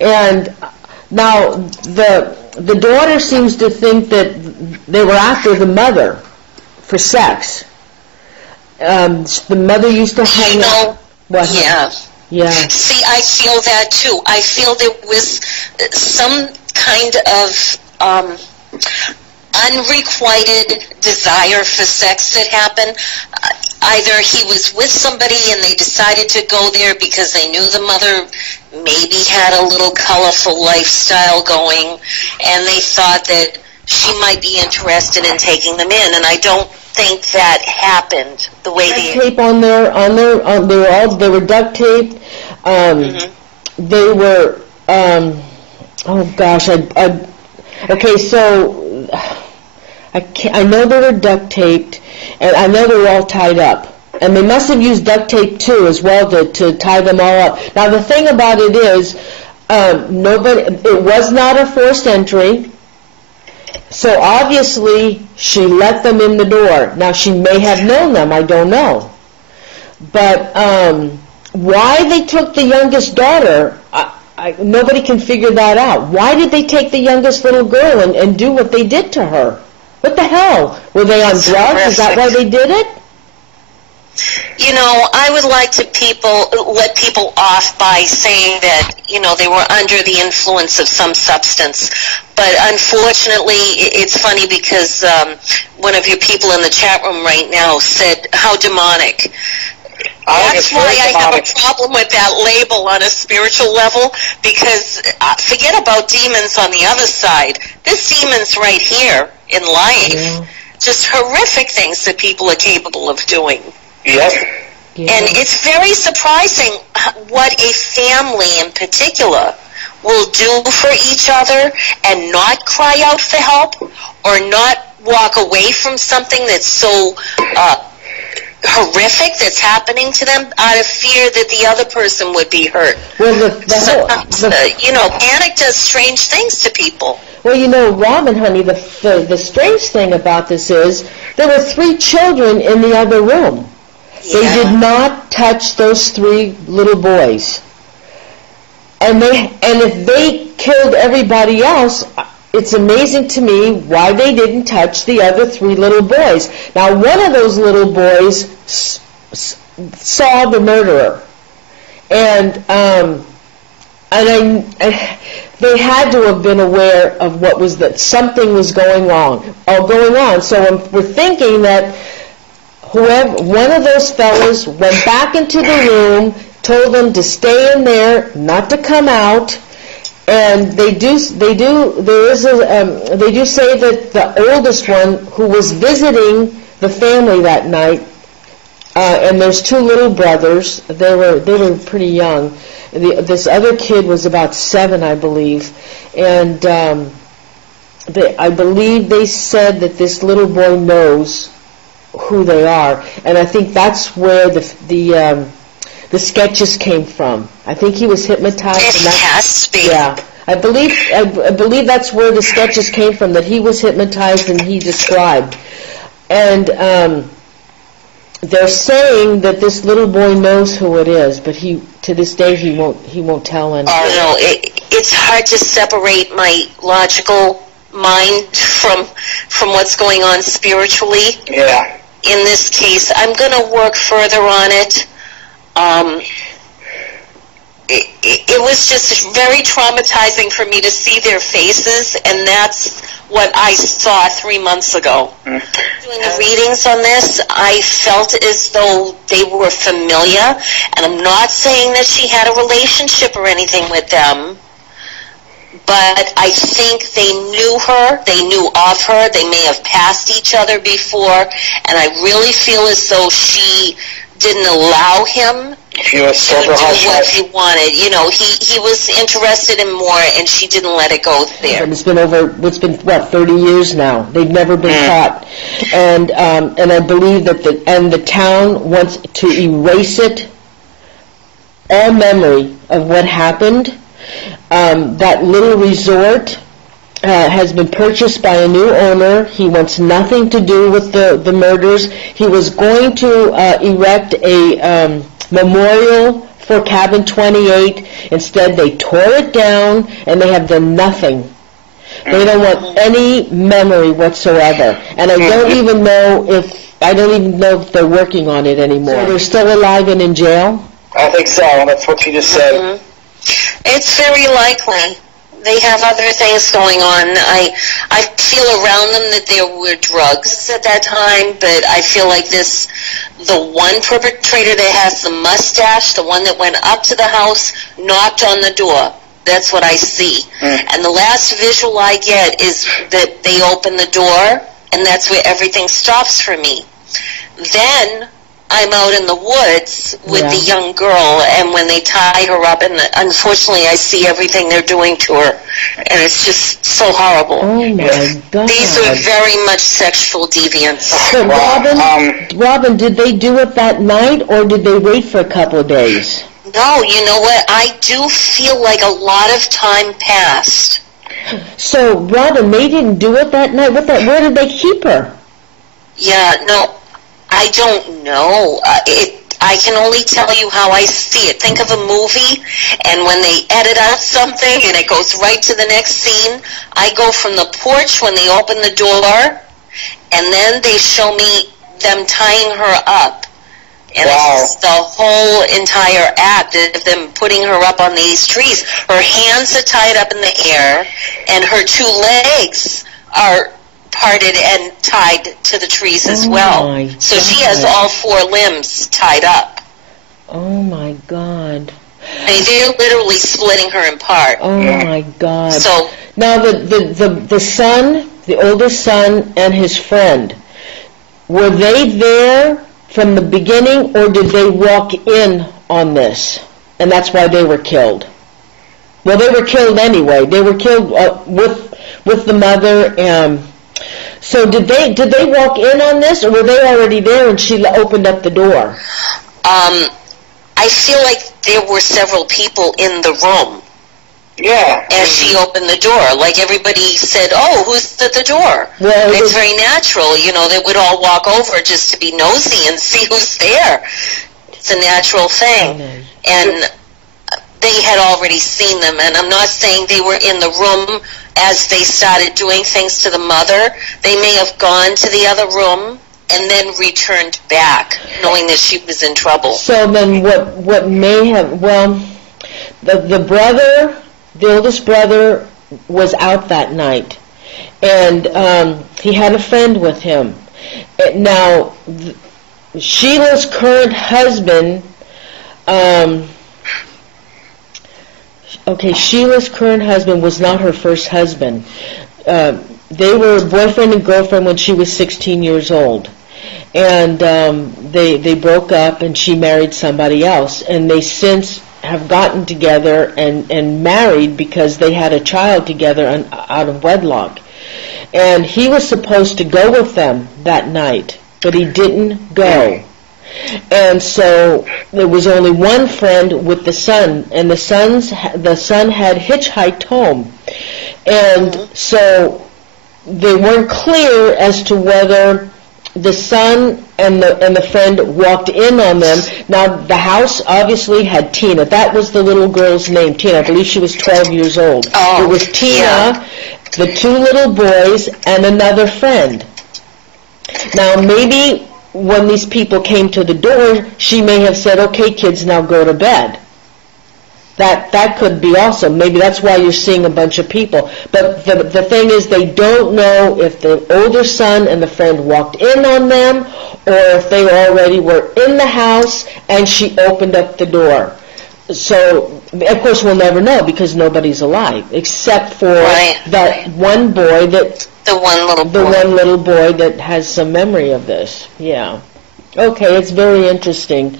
And now the daughter seems to think that they were after the mother for sex. The mother used to hang out. Yeah. See, I feel that too. I feel there was some kind of unrequited desire for sex that happened. Either he was with somebody and they decided to go there because they knew the mother maybe had a little colorful lifestyle going, and they thought that she might be interested in taking them in, and I don't think that happened the way they tape on they were duct taped. They were okay, so I know they were duct taped, and I know they were all tied up. And they must have used duct tape too as well to tie them all up. Now the thing about it is, it was not a forced entry. So obviously she let them in the door. Now she may have known them, I don't know. But why they took the youngest daughter, nobody can figure that out. Why did they take the youngest little girl and do what they did to her? What the hell? Were they on drugs? Is that why they did it? You know, I would like to let people off by saying that, you know, they were under the influence of some substance. But unfortunately, it's funny because one of your people in the chat room right now said, how demonic. That's why I have a problem with that label on a spiritual level, because forget about demons on the other side. This demon's right here in life. Just horrific things that people are capable of doing. Yep. And it's very surprising what a family in particular will do for each other and not cry out for help or not walk away from something that's so horrific that's happening to them out of fear that the other person would be hurt. Well, panic does strange things to people. Well, Robin, honey, the strange thing about this is there were 3 children in the other room. They did not touch those 3 little boys. And if they killed everybody else, it's amazing to me why they didn't touch the other 3 little boys. Now, one of those little boys saw the murderer, and they had to have been aware of that something was going on. So we're thinking that one of those fellas went back into the room, told them to stay in there, not to come out. And they do say that the oldest one who was visiting the family that night, and there's 2 little brothers. They were pretty young. This other kid was about 7, I believe, and I believe they said that this little boy knows who they are, and I think that's where the sketches came from. I think he was hypnotized. It has to be. Yeah, I believe that's where the sketches came from, that he was hypnotized and he described. And they're saying that this little boy knows who it is, but to this day he won't tell anyone. It's hard to separate my logical mind from what's going on spiritually. Yeah. In this case, I'm going to work further on it. It was just very traumatizing for me to see their faces, and that's what I saw 3 months ago. Doing the readings on this, I felt as though they were familiar, and I'm not saying that she had a relationship or anything with them, but I think they knew her, they knew of her, they may have passed each other before, and I really feel as though she didn't allow him to do what he wanted. He was interested in more, and she didn't let it go there. And it's been 30 years now. They've never been caught, and I believe that the town wants to erase all memory of what happened. That little resort has been purchased by a new owner. He wants nothing to do with the murders. He was going to erect a memorial for Cabin 28. Instead, they tore it down, and they have done nothing. They don't want any memory whatsoever. And I don't even know if they're working on it anymore. So they're still alive and in jail? I think so. That's what you just said. It's very likely. They have other things going on. I feel around them that there were drugs at that time, but I feel like the one perpetrator that has the mustache, the one that went up to the house, knocked on the door. That's what I see. And the last visual I get is that they open the door, and that's where everything stops for me. Then I'm out in the woods with the young girl, and when they tie her up, and unfortunately I see everything they're doing to her, and it's just so horrible. Oh my God. These are very much sexual deviants. So Robin, did they do it that night, or did they wait for a couple of days? No, you know what? I do feel like a lot of time passed. So, Robin, they didn't do it that night? Where did they keep her? Yeah, no, I don't know. I can only tell you how I see it. Think of a movie, and when they edit out something and it goes right to the next scene, I go from the porch when they open the door, and then they show me them tying her up. And it's the whole entire act of them putting her up on these trees. Her hands are tied up in the air, and her 2 legs are parted and tied to the trees as well. So she has all 4 limbs tied up. Oh, my God. I mean, they're literally splitting her apart. Oh, my God. So now, the son, the oldest son, and his friend, were they there from the beginning, or did they walk in on this, and that's why they were killed? Well, they were killed anyway. They were killed with the mother. So did they walk in on this, or were they already there and she opened up the door? I feel like there were several people in the room. Yeah. As she opened the door. Like everybody said, oh, who's at the door? Well, it's very natural. You know, they would all walk over just to be nosy and see who's there. It's a natural thing. And they had already seen them. And I'm not saying they were in the room as they started doing things to the mother. They may have gone to the other room and then returned back, knowing that she was in trouble. So then what may have, well, the brother, the oldest brother, was out that night, and he had a friend with him. Now, Sheila's current husband, Sheila's current husband was not her first husband. They were boyfriend and girlfriend when she was 16 years old. And they broke up, and she married somebody else. And they since have gotten together and married because they had a child together out of wedlock. And he was supposed to go with them that night, but he didn't go. And so there was only one friend with the son, and the son had hitchhiked home. And so they weren't clear as to whether the son and the friend walked in on them. Now, the house obviously had Tina. That was the little girl's name, Tina. I believe she was 12 years old. Oh, it was Tina, the two little boys, and another friend. Now, maybe when these people came to the door, she may have said, okay, kids, now go to bed. That could be also. Maybe that's why you're seeing a bunch of people. But the thing is, they don't know if the older son and the friend walked in on them, or if they already were in the house and she opened up the door. So, of course, we'll never know because nobody's alive, except for that one boy the one little boy that has some memory of this. Yeah. Okay, it's very interesting.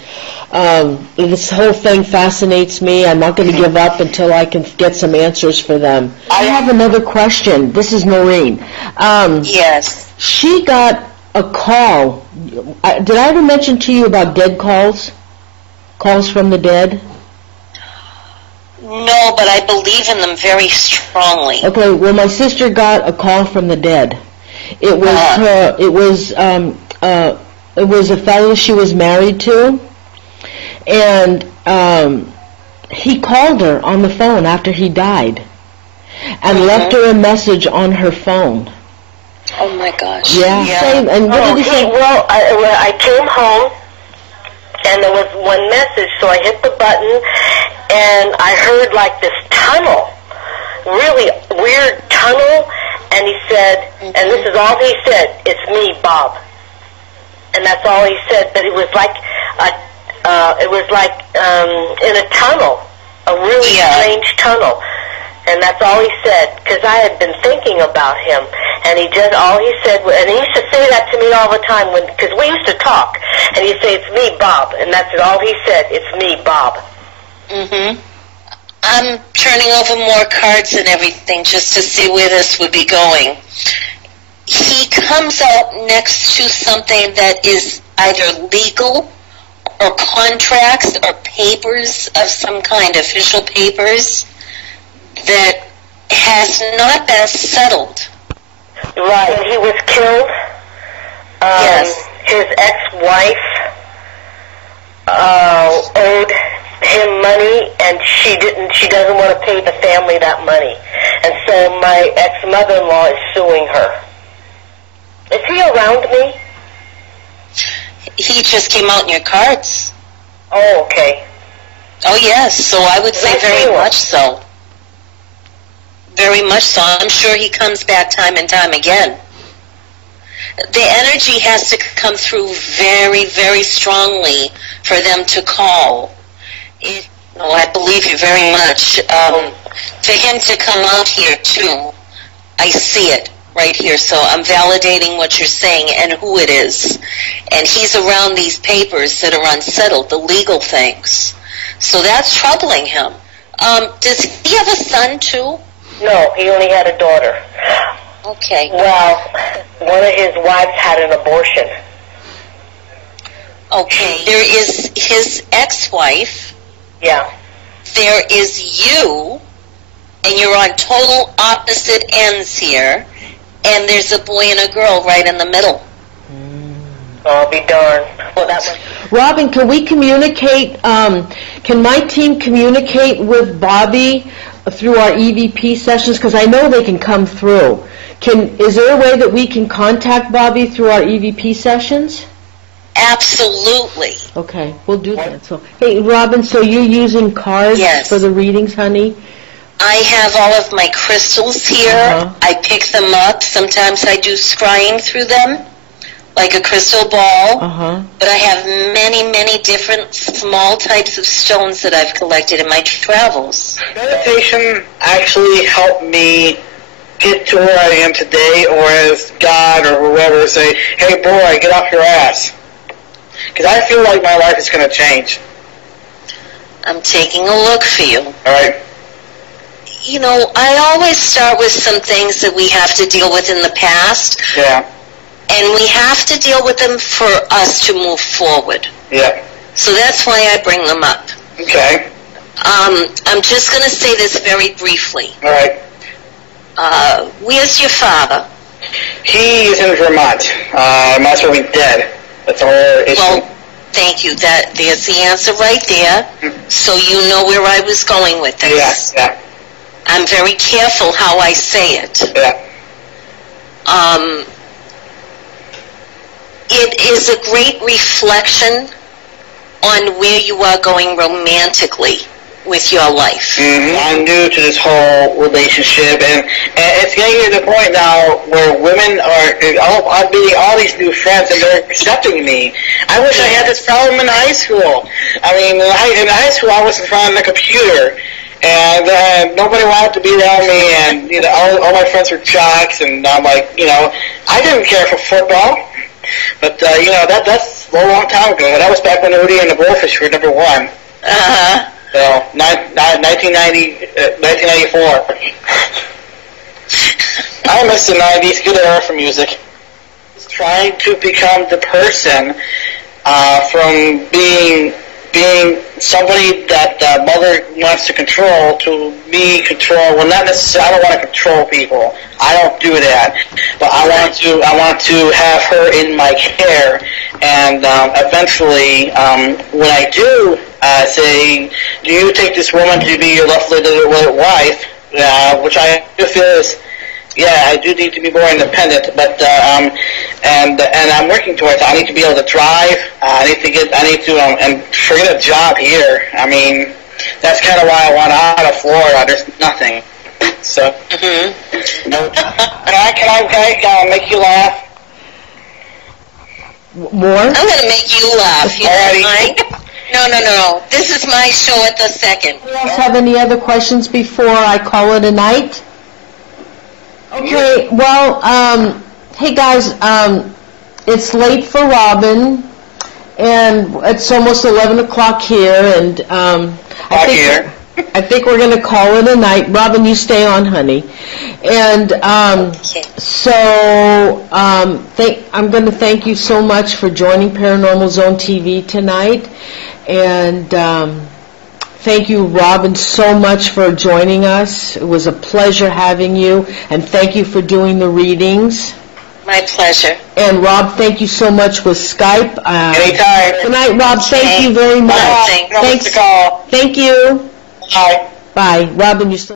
This whole thing fascinates me. I'm not going to give up until I can get some answers for them. I have another question. This is Norene. Yes. She got a call. Did I ever mention to you about dead calls? Calls from the dead? No, but I believe in them very strongly. Okay, well, my sister got a call from the dead. It was a fellow she was married to, and he called her on the phone after he died and left her a message on her phone. Oh, my gosh. Yeah. Same. And what did he say? Well, I came home, and there was one message, so I hit the button, and I heard like this tunnel, really weird tunnel, and he said, and this is all he said, "It's me, Bob." And that's all he said, but it was like in a tunnel, a really strange tunnel. And that's all he said, because I had been thinking about him. And all he said, and he used to say that to me all the time, because we used to talk. And he'd say, "It's me, Bob." And that's all he said, "It's me, Bob." Mm-hmm. I'm turning over more cards and everything just to see where this would be going. He comes out next to something that is either legal or contracts or papers of some kind, official papers, that has not been settled. Right. He was killed. Yes. His ex-wife owed him money, and she doesn't want to pay the family that money. And so my ex-mother-in-law is suing her. Is he around me? He just came out in your cards. Oh, okay. Oh, yes. So I would say very much so. Very much so. I'm sure he comes back time and time again. the energy has to come through very, very strongly for them to call. I believe you very much. For him to come out here, too, I see it right here. So I'm validating what you're saying and who it is. And he's around these papers that are unsettled, the legal things. So that's troubling him. Does he have a son, too? No, he only had a daughter. Okay. Well, one of his wives had an abortion. Okay. There is his ex-wife. Yeah. There is you, and you're on total opposite ends here, and there's a boy and a girl right in the middle. I'll be darned. Well, that was... Robyne, can we communicate, can my team communicate with Bobby through our EVP sessions? Because I know they can come through. Is there a way that we can contact Bobby through our EVP sessions? Absolutely. Okay, we'll do that. So, hey, Robyne, so you're using cards for the readings, honey? I have all of my crystals here. I pick them up. Sometimes I do scrying through them, like a crystal ball. But I have many, many different small types of stones that I've collected in my travels. Meditation actually helped me get to where I am today, or as God or whoever say, hey boy, get off your ass. Because I feel like my life is going to change. I'm taking a look for you. All right. You know, I always start with some things that we have to deal with in the past. Yeah. And we have to deal with them for us to move forward. Yeah. So that's why I bring them up. Okay. I'm just going to say this very briefly. All right. Where's your father? He is in Vermont. Might as well be dead. That's our issue. Well, thank you. There's the answer right there. So you know where I was going with this. Yeah, yeah. I'm very careful how I say it. Yeah. It is a great reflection on where you are going romantically with your life. I'm new to this whole relationship, and it's getting to the point now where women I'm meeting all these new friends, and they're accepting me. I wish I had this problem in high school. I mean, in high school, I was in front of the computer, and nobody wanted to be around me, and you know, all my friends were jocks, and I'm like, you know, I didn't care for football, but you know, that's a long time ago. That was back when Norene and the Balovich were number one. So, 1994. I miss the 90s, good era for music. Trying to become the person from being somebody that mother wants to control to me control. Well, not necessarily. I don't want to control people. I don't do that. But I want to have her in my care, and eventually, when I do say, do you take this woman to be your lovely little wife? Which I do feel is, yeah, I do need to be more independent, but and I'm working towards it. I need to be able to drive. I need to and forget a job here. I mean, that's kind of why I want out of Florida. There's nothing. So, no. Can I make you laugh? More? I'm going to make you laugh. You don't mind? No. This is my show at the second. Do you guys have any other questions before I call it a night? Okay, well, hey guys, it's late for Robyne, and it's almost 11 o'clock here, and I think we're going to call it a night. Robyne, you stay on, honey. And so I'm going to thank you so much for joining Paranormal Zone TV tonight, and thank you, Robyne, so much for joining us. It was a pleasure having you, and thank you for doing the readings. My pleasure. And Rob, thank you so much with Skype. Anytime. Good night, Rob. Thank you very much. Thanks. Thank you. Bye. Bye. Robyne, you still